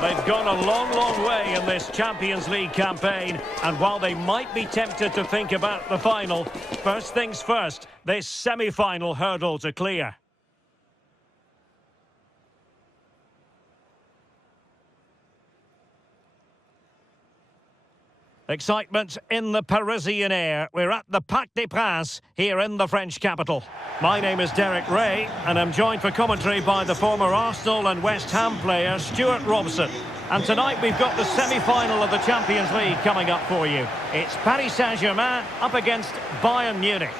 They've gone a long, long way in this Champions League campaign, and while they might be tempted to think about the final, first things first, this semi-final hurdle to clear. Excitement in the Parisian air. We're at the Parc des Princes here in the French capital. My name is Derek Ray, and I'm joined for commentary by the former Arsenal and West Ham player Stuart Robson. And tonight we've got the semi-final of the Champions League coming up for you. It's Paris Saint-Germain up against Bayern Munich.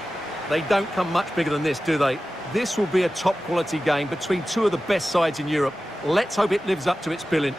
They don't come much bigger than this, do they? This will be a top-quality game between two of the best sides in Europe. Let's hope it lives up to its billing.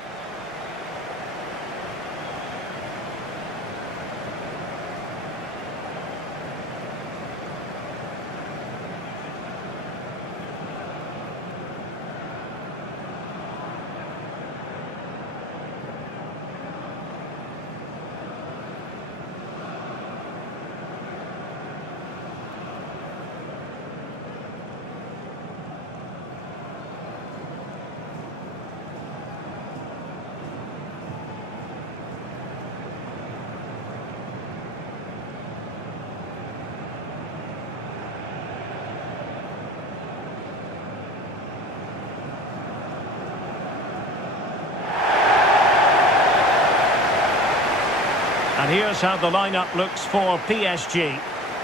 And here's how the lineup looks for PSG.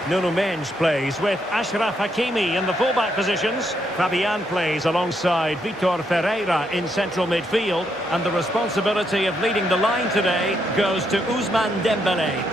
Mendes plays with Achraf Hakimi in the fullback positions. Fabian plays alongside Vitor Ferreira in central midfield. And the responsibility of leading the line today goes to Ousmane Dembele.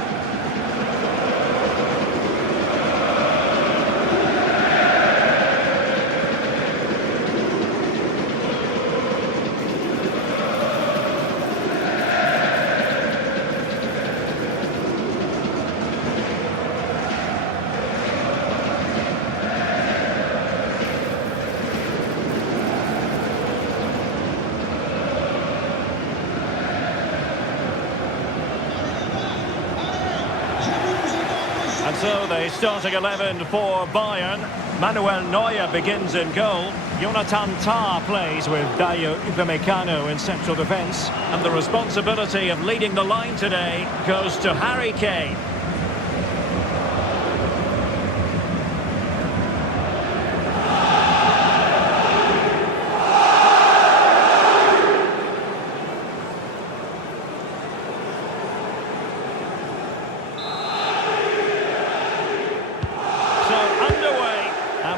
And so the starting 11 for Bayern. Manuel Neuer begins in goal. Jonathan Tah plays with Dayo Upamecano in central defence. And the responsibility of leading the line today goes to Harry Kane.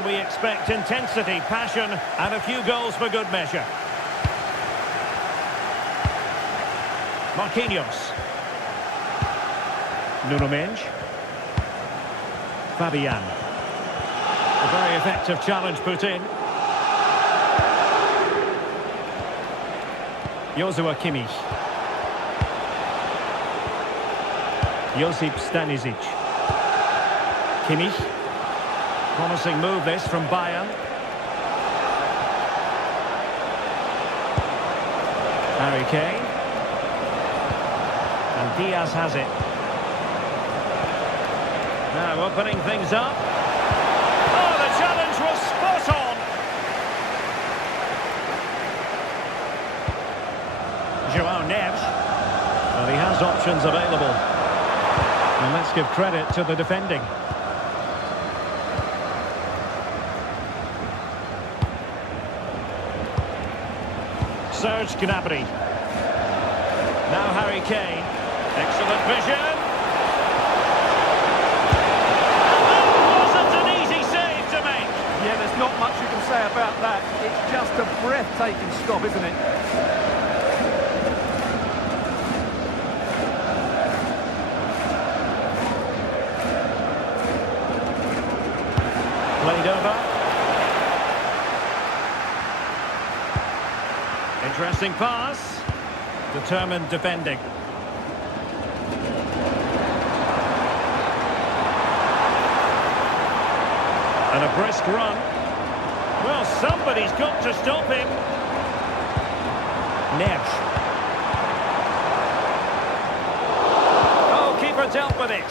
We expect intensity, passion, and a few goals for good measure. Marquinhos. Nuno Mendes. Fabian. A very effective challenge put in. Joshua Kimmich. Josip Stanisic. Kimmich. Promising move this from Bayern. Harry Kane. And Diaz has it. Now opening things up. Oh, the challenge was spot on. João Neves. Well, he has options available. And let's give credit to the defending. Serge Gnabry. Now Harry Kane. Excellent vision. That wasn't an easy save to make. Yeah, there's not much you can say about that. It's just a breathtaking stop, isn't it? Played over. Interesting pass. Determined defending. And a brisk run. Well, somebody's got to stop him. Neves. Oh, keeper dealt with it.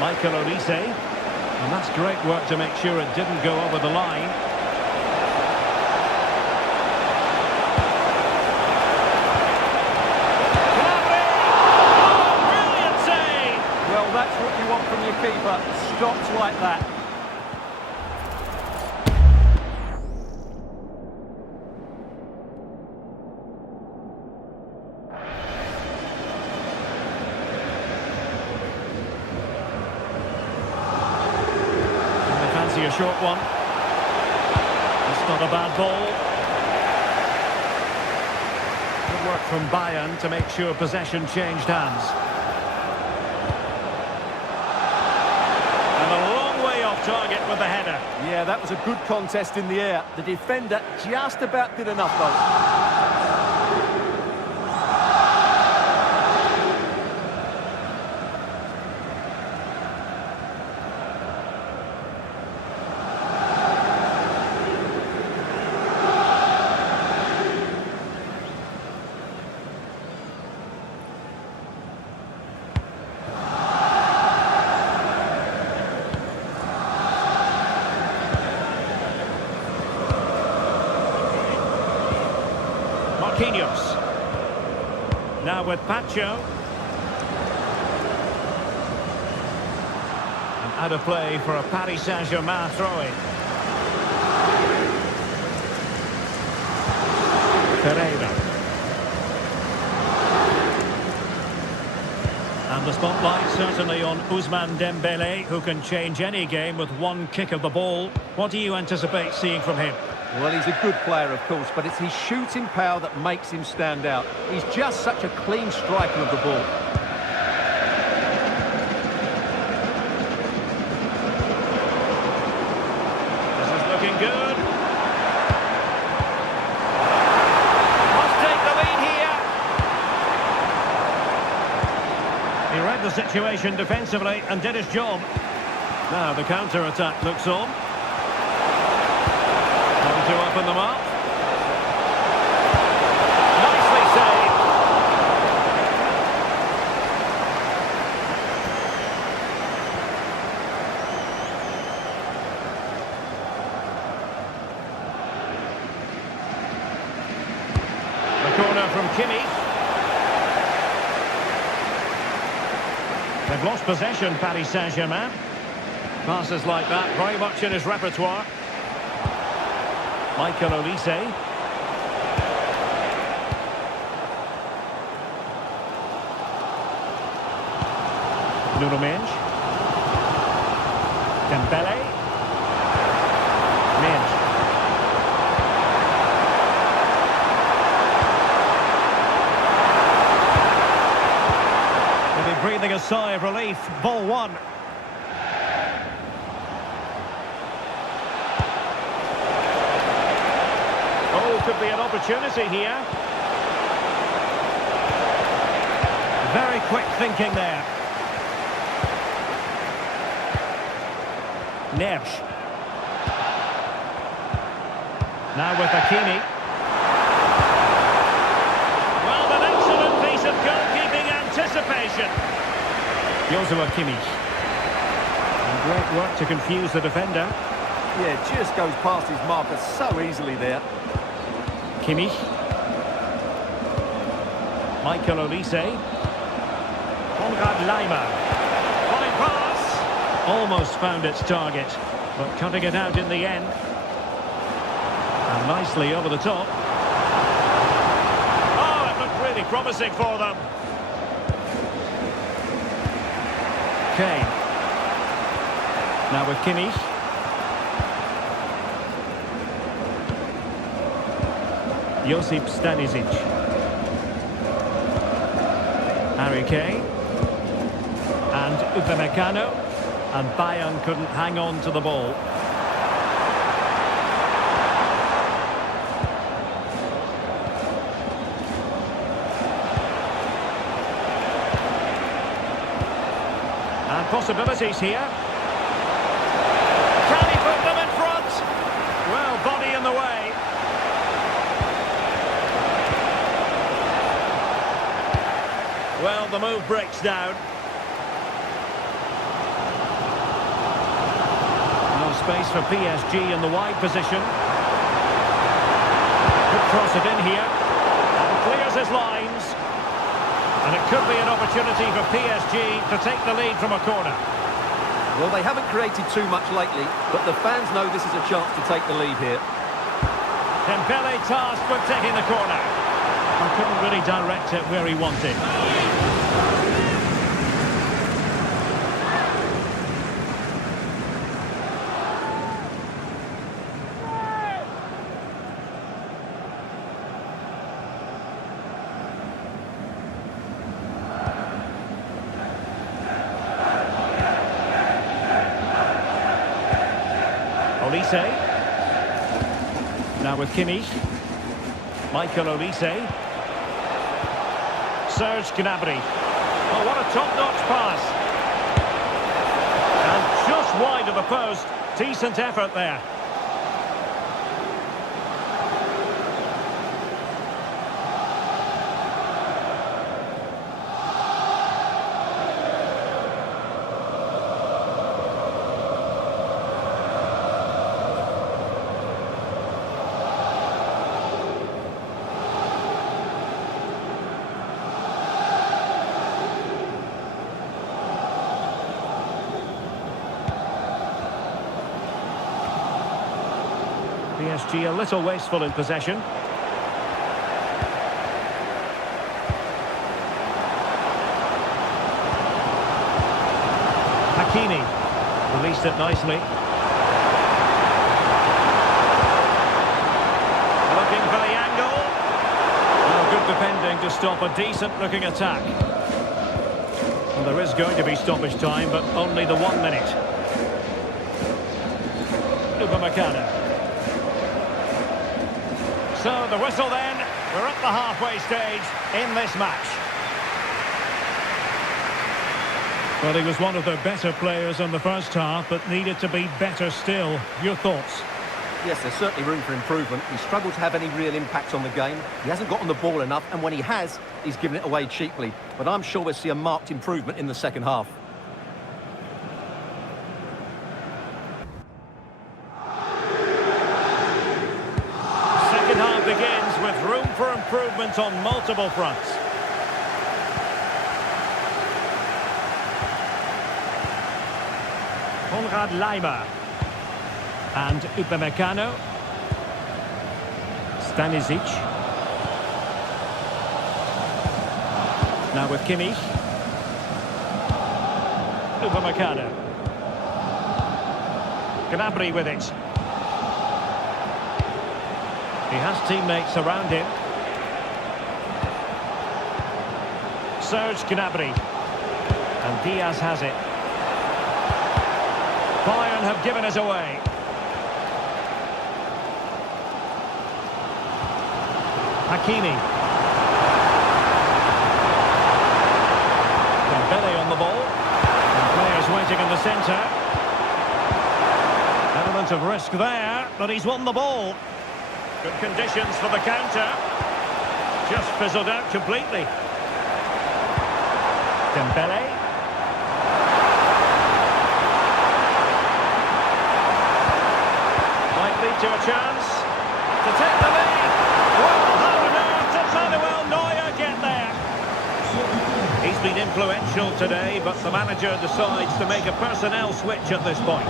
Michael Olise. And that's great work to make sure it didn't go over the line. like that. A short one. It's not a bad ball. Good work from Bayern to make sure possession changed hands. And a long way off target with the header. Yeah, that was a good contest in the air. The defender just about did enough, though. Now with Pacho. And out of play for a Paris Saint-Germain throw-in. Pereira. And the spotlight certainly on Ousmane Dembele, who can change any game with one kick of the ball. What do you anticipate seeing from him? Well, he's a good player, of course, but it's his shooting power that makes him stand out. He's just such a clean striker of the ball. This is looking good. Must take the lead here. He read the situation defensively and did his job. Now the counter-attack looks on. To open them up. Nicely saved. The corner from Kimmich. They've lost possession, Paris Saint-Germain. Passes like that, very much in his repertoire. Olise. Mendes. Dembele. Mendes. They'll be breathing a sigh of relief. Ball one. Could be an opportunity here. Very quick thinking there. Neves. Now with Hakimi. Well, an excellent piece of goalkeeping anticipation. Joshua Kimmich. And great work to confuse the defender. Yeah, just goes past his marker so easily there. Kimmich. Olise. Konrad Laimer. Fine pass. Almost found its target, but cutting it out in the end. And nicely over the top. Oh, it looked really promising for them. Kane. Now with Kimmich. Josip Stanisic. Harry Kane. And Upamecano. And Bayern couldn't hang on to the ball. And possibilities here. Can he put them in front? Well, body in the way. Well, the move breaks down. No space for PSG in the wide position. Could cross it in here. And clears his lines. And it could be an opportunity for PSG to take the lead from a corner. Well, they haven't created too much lately, but the fans know this is a chance to take the lead here. Dembele tasked with taking the corner. I couldn't really direct it where he wanted. Olise. Now with Kimmich. Michael Olise. Serge Gnabry. Oh, what a top-notch pass. And just wide of the post. Decent effort there. PSG a little wasteful in possession. Hakimi released it nicely. Looking for the angle. Oh, good defending to stop a decent-looking attack. Well, there is going to be stoppage time, but only the 1 minute. Upamecano. So the whistle then, we're at the halfway stage in this match. Well, he was one of the better players in the first half, but needed to be better still. Your thoughts? Yes, there's certainly room for improvement. He struggled to have any real impact on the game. He hasn't got on the ball enough, and when he has, he's given it away cheaply. But I'm sure we'll see a marked improvement in the second half. Half begins with room for improvement on multiple fronts. Konrad Laimer and Upamecano. Stanisic. Now with Kimmich. Upamecano. Gnabry with it. He has teammates around him. Serge Gnabry. And Diaz has it. Bayern have given us away. Hakimi. Dembele on the ball. And players waiting in the centre. Element of risk there, but he's won the ball. Good conditions for the counter. Just fizzled out completely. Dembele. Might lead to a chance to take the lead. Well, how on earth did Manuel Neuer get there? He's been influential today, but the manager decides to make a personnel switch at this point.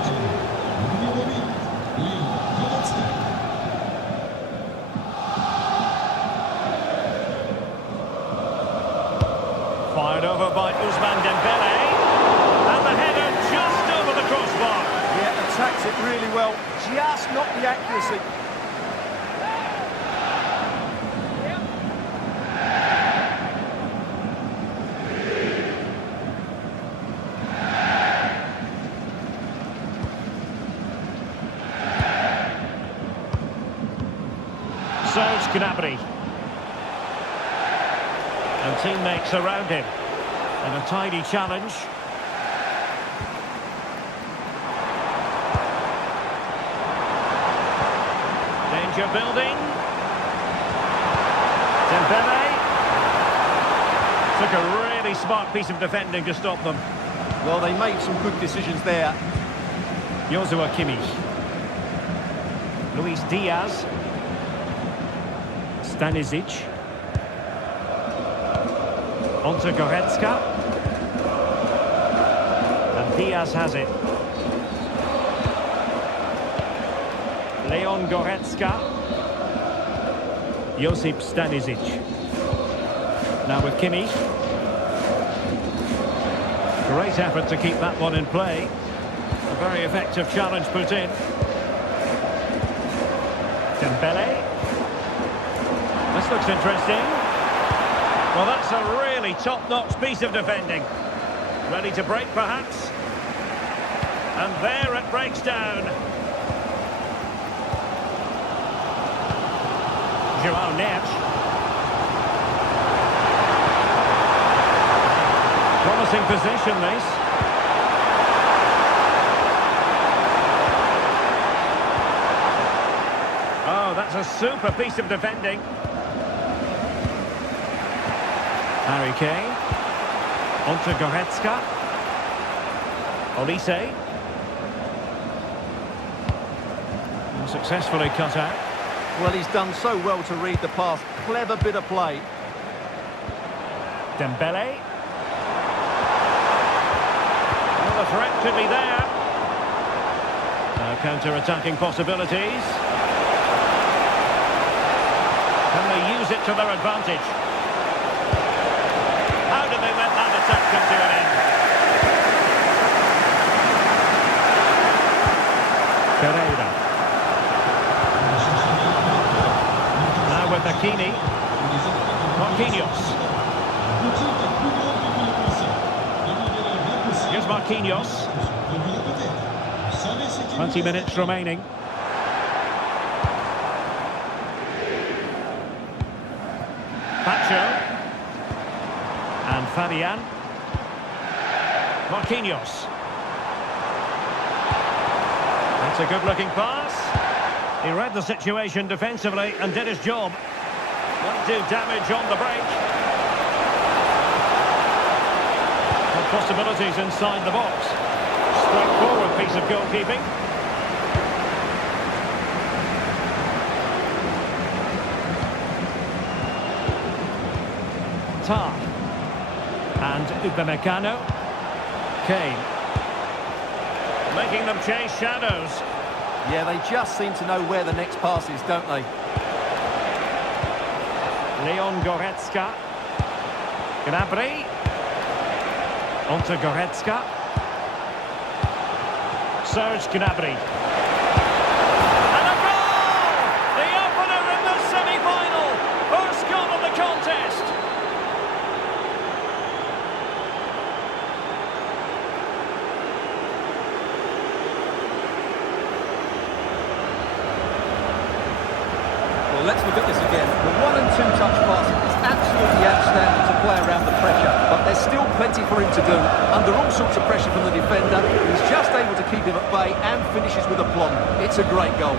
Fired over by Ousmane Dembele. And the header just over the crossbar. Yeah, attacks it really well. Just not the accuracy. Serge Gnabry. And teammates around him. And a tidy challenge. Danger building. Dembele. Took a really smart piece of defending to stop them. Well, they made some good decisions there. Joshua Kimmich. Luis Diaz. Stanisic. On to Goretzka. And Diaz has it. Leon Goretzka. Josip Stanisic. Now with Kimmich. Great effort to keep that one in play. A very effective challenge put in. Dembele. This looks interesting. Well, that's a really top-notch piece of defending. Ready to break, perhaps? And there it breaks down. Joao Neves. Promising position, this. Oh, that's a super piece of defending. Harry Kane. Onto Goretzka. Olise. Successfully cut out. Well, he's done so well to read the pass. Clever bit of play. Dembele. Well, the threat could be there. Now counter-attacking possibilities. Can they use it to their advantage? How did they let that attack come to an end? Pereira. Now with Vitinha. Marquinhos. Here's Marquinhos. 20 minutes remaining. Pacho. And Fabian. Marquinhos. That's a good-looking pass. He read the situation defensively and did his job. Won't do damage on the break. Good possibilities inside the box. Straightforward piece of goalkeeping. Tar. And Upamecano. Kane. Making them chase shadows. Yeah, they just seem to know where the next pass is, don't they? Leon Goretzka. Gnabry. Onto Goretzka. Serge Gnabry. And a goal! The opener in the semi-final. First goal of the contest. Well, let's look at this again. The 1- and 2-touch passing is absolutely outstanding to play around the pressure, but there's still plenty for him to do. Under all sorts of pressure from the defender, he's just able to keep him at bay and finishes with aplomb. It's a great goal.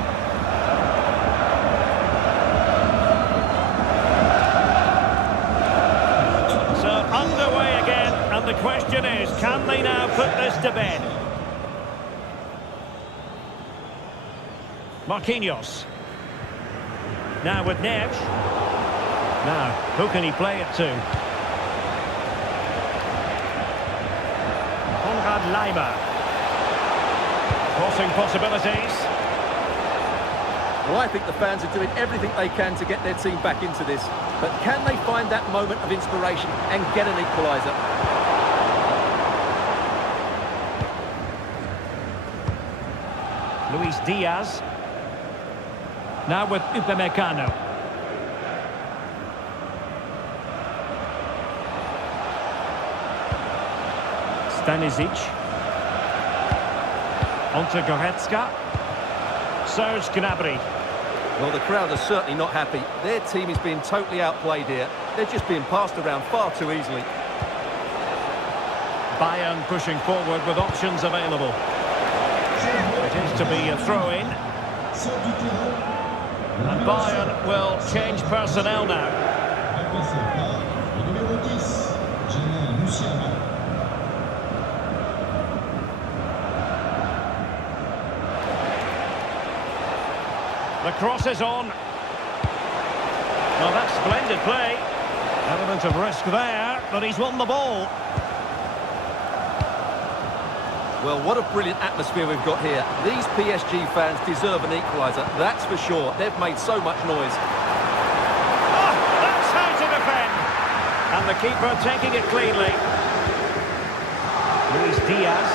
So underway again, and the question is, can they now put this to bed? Marquinhos. Now with Neves. Now, who can he play it to? Konrad Leimer. Crossing possibilities. Well, I think the fans are doing everything they can to get their team back into this. But can they find that moment of inspiration and get an equaliser? Luis Diaz. Now with Upamecano. Stanisic. Onto Goretzka. Serge Gnabry. Well, the crowd are certainly not happy. Their team is being totally outplayed here. They're just being passed around far too easily. Bayern pushing forward with options available. It is to be a throw-in. And Bayern will change personnel now. The cross is on. Well, that's splendid play. Element of risk there, but he's won the ball. Well, what a brilliant atmosphere we've got here. These PSG fans deserve an equaliser, that's for sure. They've made so much noise. Oh, that's how to defend. And the keeper taking it cleanly. Diaz.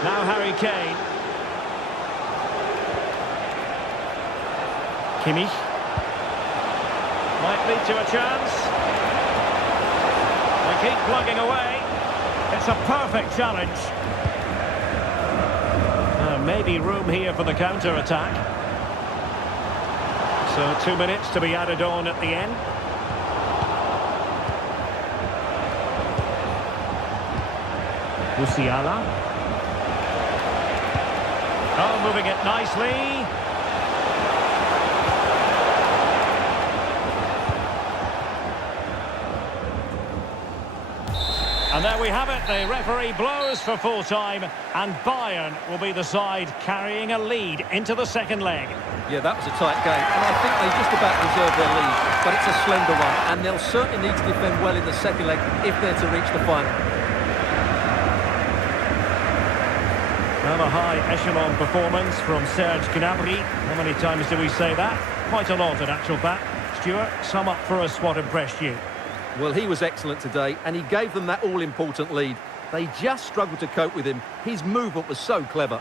Now Harry Kane. Kimmich. Might lead to a chance. They keep plugging away. It's a perfect challenge. Maybe room here for the counter-attack. So 2 minutes to be added on at the end. Musiala. Oh, moving it nicely. And there we have it, the referee blows for full-time, and Bayern will be the side carrying a lead into the second leg. Yeah, that was a tight game, and I think they just about deserve their lead, but it's a slender one, and they'll certainly need to defend well in the second leg if they're to reach the final. Well, a high echelon performance from Serge Gnabry. How many times do we say that? Quite a lot in actual fact. Stuart, sum up for us what impressed you. Well, he was excellent today, and he gave them that all-important lead. They just struggled to cope with him. His movement was so clever.